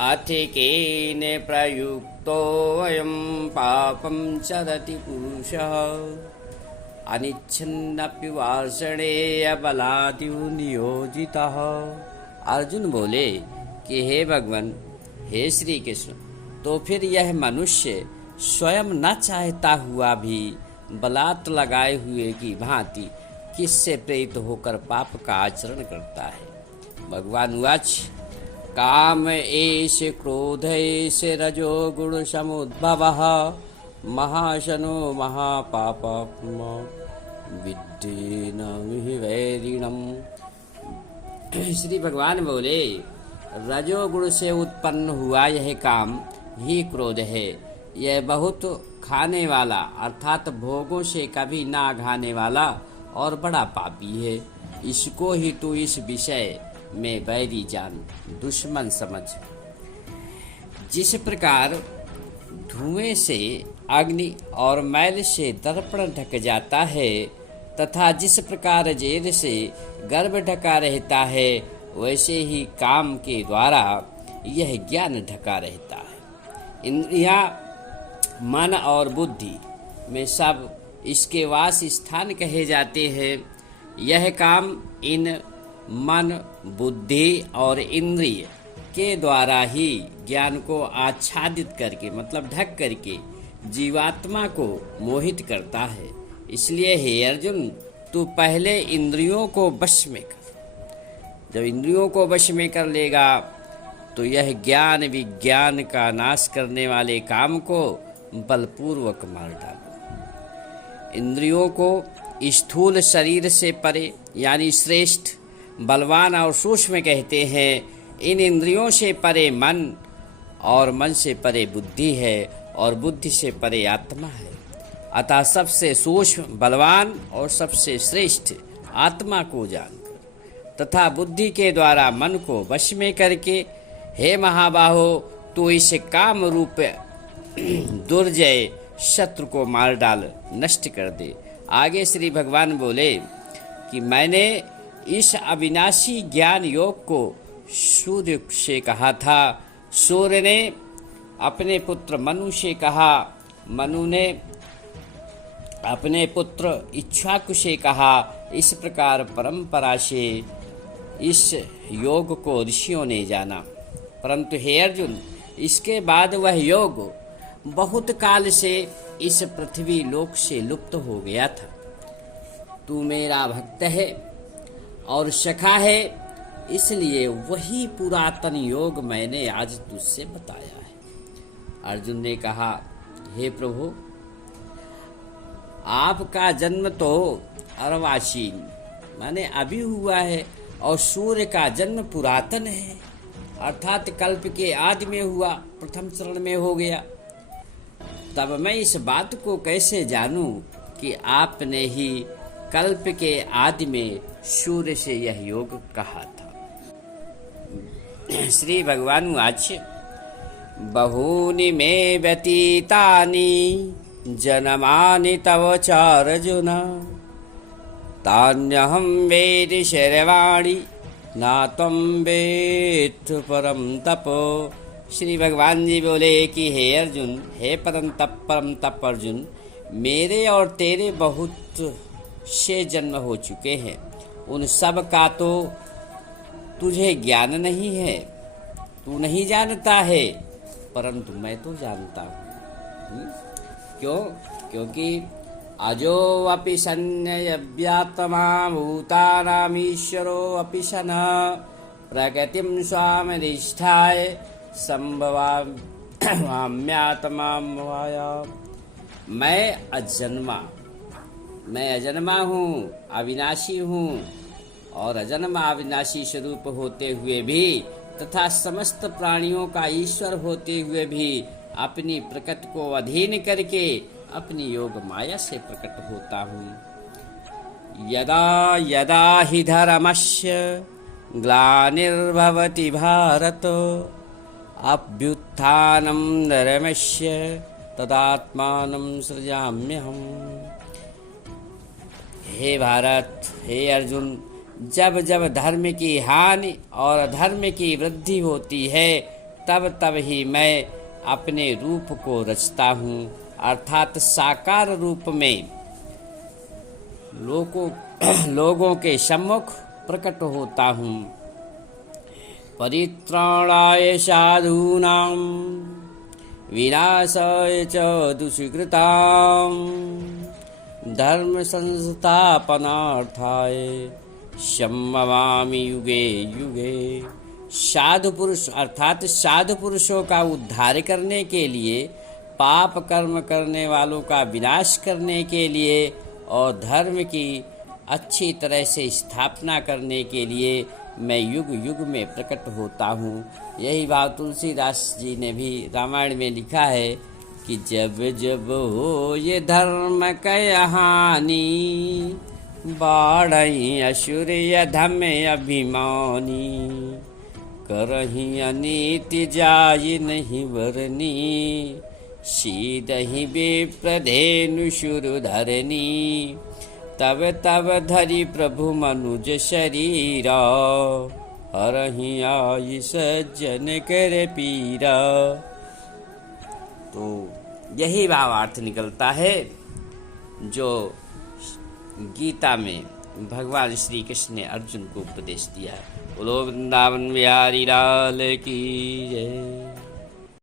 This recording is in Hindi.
अथिकेन प्रयुक्तोऽयं पापं चरति पुरुषः अनिच्छन्नपि वार्षणे अबलादिव नियोजितः। अर्जुन बोले कि हे भगवान, हे श्री कृष्ण, तो फिर यह मनुष्य स्वयं न चाहता हुआ भी बलात् लगाए हुए की भांति किससे प्रेरित होकर पाप का आचरण करता है। भगवान उवाच काम एष क्रोध एष रजो गुण समुद्भवः महाशनो महापापात्मा विद्धि न वैरिणम्। श्री भगवान बोले, रजोगुण से उत्पन्न हुआ यह काम ही क्रोध है। यह बहुत खाने वाला अर्थात भोगों से कभी ना घाने वाला और बड़ा पापी है। इसको ही तू इस विषय में बैरी जान, दुश्मन समझ। जिस प्रकार धुएं से अग्नि और मैल से दर्पण ढक जाता है तथा जिस प्रकार जेल से गर्भ ढका रहता है, वैसे ही काम के द्वारा यह ज्ञान ढका रहता है। इंद्रियां, मन और बुद्धि में सब इसके वास स्थान कहे जाते हैं। यह काम इन मन, बुद्धि और इंद्रिय के द्वारा ही ज्ञान को आच्छादित करके मतलब ढक करके जीवात्मा को मोहित करता है। इसलिए हे अर्जुन, तू पहले इंद्रियों को वश में कर। जब इंद्रियों को वश में कर लेगा तो यह ज्ञान विज्ञान का नाश करने वाले काम को बलपूर्वक मार डालो। इंद्रियों को स्थूल शरीर से परे यानी श्रेष्ठ, बलवान और सूक्ष्म कहते हैं। इन इंद्रियों से परे मन और मन से परे बुद्धि है और बुद्धि से परे आत्मा है। अतः सबसे सूक्ष्म, बलवान और सबसे श्रेष्ठ आत्मा को जानकर तथा बुद्धि के द्वारा मन को वश में करके, हे महाबाहो, तू इस काम रूप दुर्जय शत्रु को मार डाल, नष्ट कर दे। आगे श्री भगवान बोले कि मैंने इस अविनाशी ज्ञान योग को सूर्य से कहा था, सूर्य ने अपने पुत्र मनु से कहा, मनु ने अपने पुत्र इक्ष्वाकु से कहा। इस प्रकार परंपरा से इस योग को ऋषियों ने जाना। परंतु हे अर्जुन, इसके बाद वह योग बहुत काल से इस पृथ्वी लोक से लुप्त हो गया था। तू मेरा भक्त है और सखा है, इसलिए वही पुरातन योग मैंने आज तुझसे बताया है। अर्जुन ने कहा, हे प्रभु, आपका जन्म तो अर्वाचीन माने अभी हुआ है और सूर्य का जन्म पुरातन है अर्थात कल्प के आदि में हुआ, प्रथम चरण में हो गया। तब मैं इस बात को कैसे जानूं कि आपने ही कल्प के आदि में सूर्य से यह योग कहा था। श्री भगवान वाच बहूनि मे व्यतीतानि जनमानि तव चार्जुन तान्यहं वेदि शर्वाणि ना त्वं वेत्थ परम तपो। श्री भगवान जी बोले कि हे अर्जुन, हे परम तप अर्जुन, मेरे और तेरे बहुत से जन्म हो चुके हैं। उन सब का तो तुझे ज्ञान नहीं है, तू नहीं जानता है, परंतु मैं तो जानता हूँ। क्यों? क्योंकि अजो अपि सन्नयव्यात्मा भूतानामीश्वरो अपि सनः प्रकृतिं स्वामधिष्ठाय संभवाम्यात्मा माया। मैं अजन्मा हूँ, अविनाशी हूँ और अजन्मा अविनाशी स्वरूप होते हुए भी तथा समस्त प्राणियों का ईश्वर होते हुए भी अपनी प्रकृति को अधीन करके अपनी योग माया से प्रकट होता हूँ। यदा यदा हि धर्मस्य ग्लानिर्भवति भारत अभ्युत्थानं धर्मस्य तदात्मानं सृजाम्यहम्। हे भारत, हे अर्जुन, जब जब धर्म की हानि और अधर्म की वृद्धि होती है, तब तब ही मैं अपने रूप को रचता हूँ, अर्थात साकार रूप में लोगों के सम्मुख प्रकट होता हूँ। परित्राणाय साधूनां विनाशाय च दुष्कृतां धर्म संस्थापनार्थाय सम्भवामि युगे युगे। साधु पुरुष अर्थात साधु पुरुषों का उद्धार करने के लिए, पाप कर्म करने वालों का विनाश करने के लिए और धर्म की अच्छी तरह से स्थापना करने के लिए मैं युग युग में प्रकट होता हूँ। यही बात तुलसीदास जी ने भी रामायण में लिखा है कि जब जब हो ये धर्म कहानी, बाढ़ई असुर अधम अभिमानी, करही अनीति जाय नहीं वरनी, सीदहि विप्रधेनु शुरु धरनी, तब तब धरि प्रभु मनुज शरीरा, हरहि आयि सज्जन कर पीरा। तो यही भावार्थ निकलता है जो गीता में भगवान श्री कृष्ण ने अर्जुन को उपदेश दिया है। बोलो वृंदावन बिहारी लाल की जय।